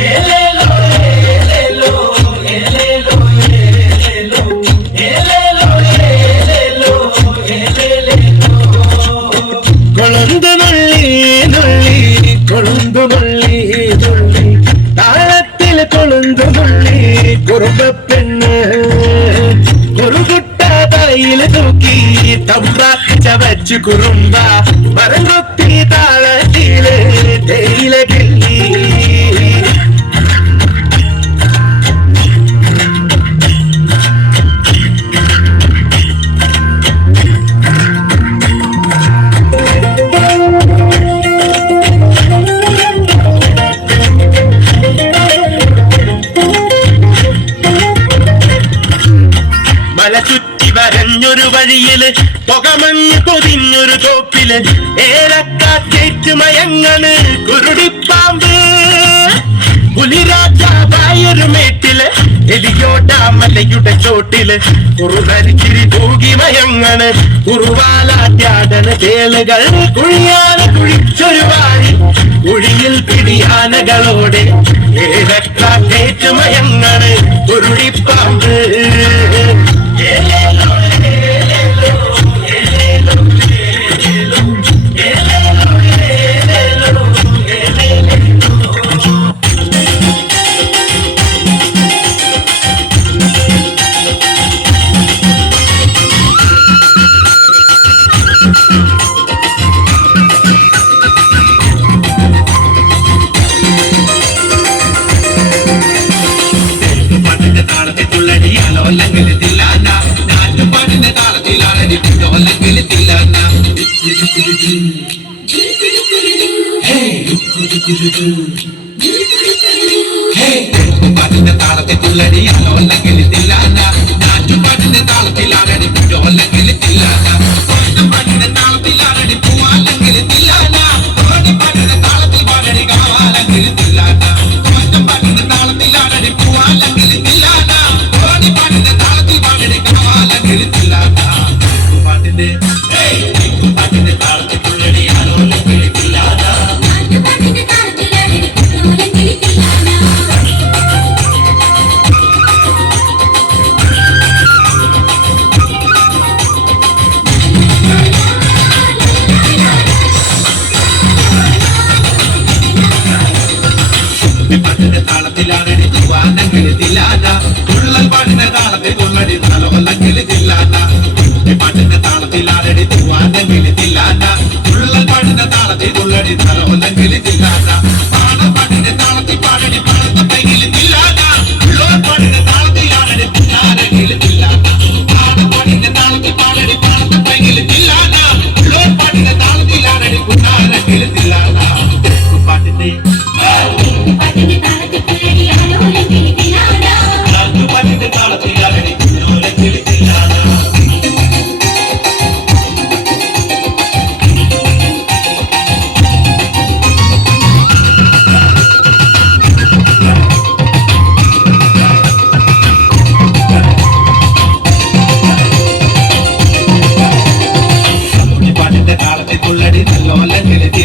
ഏലേലോ. കൊളുന്തു നുള്ളി നുള്ളി കൊളുന്തു നുള്ളി. നുള്ളി താളത്തിൽ കൊളുന്തു നുള്ളി കുറുമ്പ പെണ്ണ്. കുറുകുട്ട തലയിൽ തൂക്കി തമ്പ ചവച്ചു കുറുമ്പ. മരം താളത്തിൽ മല ചുറ്റി വരഞ്ഞൊരു വഴിയിൽ പുകമഞ്ഞ് പൊതിഞ്ഞൊരു തോപ്പിൽ ഏലക്കാറ്റേറ്റ് മയങ്ങണ് കുരുടിപ്പാമ്പ്. പുലിരാജാവായൊരു മേട്ടിൽ എലിയോട്ട മലയുടെ ചോട്ടിൽ കുറുനരിച്ചിരി തൂകി മയങ്ങണ് കുറുവാലാറ്റാടന് തേളുകൾ കുഴിയാന കുഴിച്ചൊരു വാഴി. കുഴിയിൽ പിടിയാനകളോടെ ഏലക്കാറ്റേറ്റ് മയങ്ങണ് കുരുടിപ്പാമ്പ്. നാട്ടുപാട്ടിന്റെ താളത്തിലാണടി അല്ലെങ്കിൽ തില്ലാന പാട്ടിന്റെ താളത്തിൽ തുള്ളടിയാലോ അല്ലെങ്കിൽ തില്ലാന നാട്ടുപാട്ടിന്റെ താളത്തിലാണടി അല്ലെങ്കിൽ തില്ലാന പാട്ടിന്റെ താളത്തിലാണടി പൂവാല്ലെങ്കിൽ തില്ലാന പാട്ടിന്റെ താളത്തിൽ പാടടി കാവാലെങ്കിൽ തില്ലാന പാട്ടിന്റെ താളത്തിലാണടി പൂവാലെങ്കിൽ തില്ലാന പാട്ടിന്റെ പാട്ടിന്റെ താളത്തിലാണടി തൂവാനെങ്കിൽ തില്ലാന തുള്ളൽ പാട്ടിന്റെ താളത്തിൽ കൊള്ളടി നാലോല്ലെങ്കിൽ തില്ലാന പാട്ടിന്റെ താളത്തിലാണടി തൂവാനെങ്കിൽ തില്ലാന തുള്ളൽ പാട്ടിന്റെ താളത്തിൽ കൊള്ളടി നാലോല്ലെങ്കിൽ തില്ലാന പാടപ്പാട്ടിന്റെ താളത്തിൽ പാടടി പാടത്തെങ്കിൽ തില്ലാന ഉള്ളോർ പാട്ടിന്റെ താളത്തിലാണടി തില്ലാനെങ്കിൽ തില്ലാന പാടപ്പാട്ടിന്റെ താളത്തിൽ പാടടി പാടത്തെങ്കിൽ തില്ലാന ഉള്ളോർ പാട്ടിന്റെ താളത്തിലാണടി കുഞ്ഞാനെങ്കിൽ തില്ലാന പാട്ടിന്റെ പാട്ടിന്റെ Ángel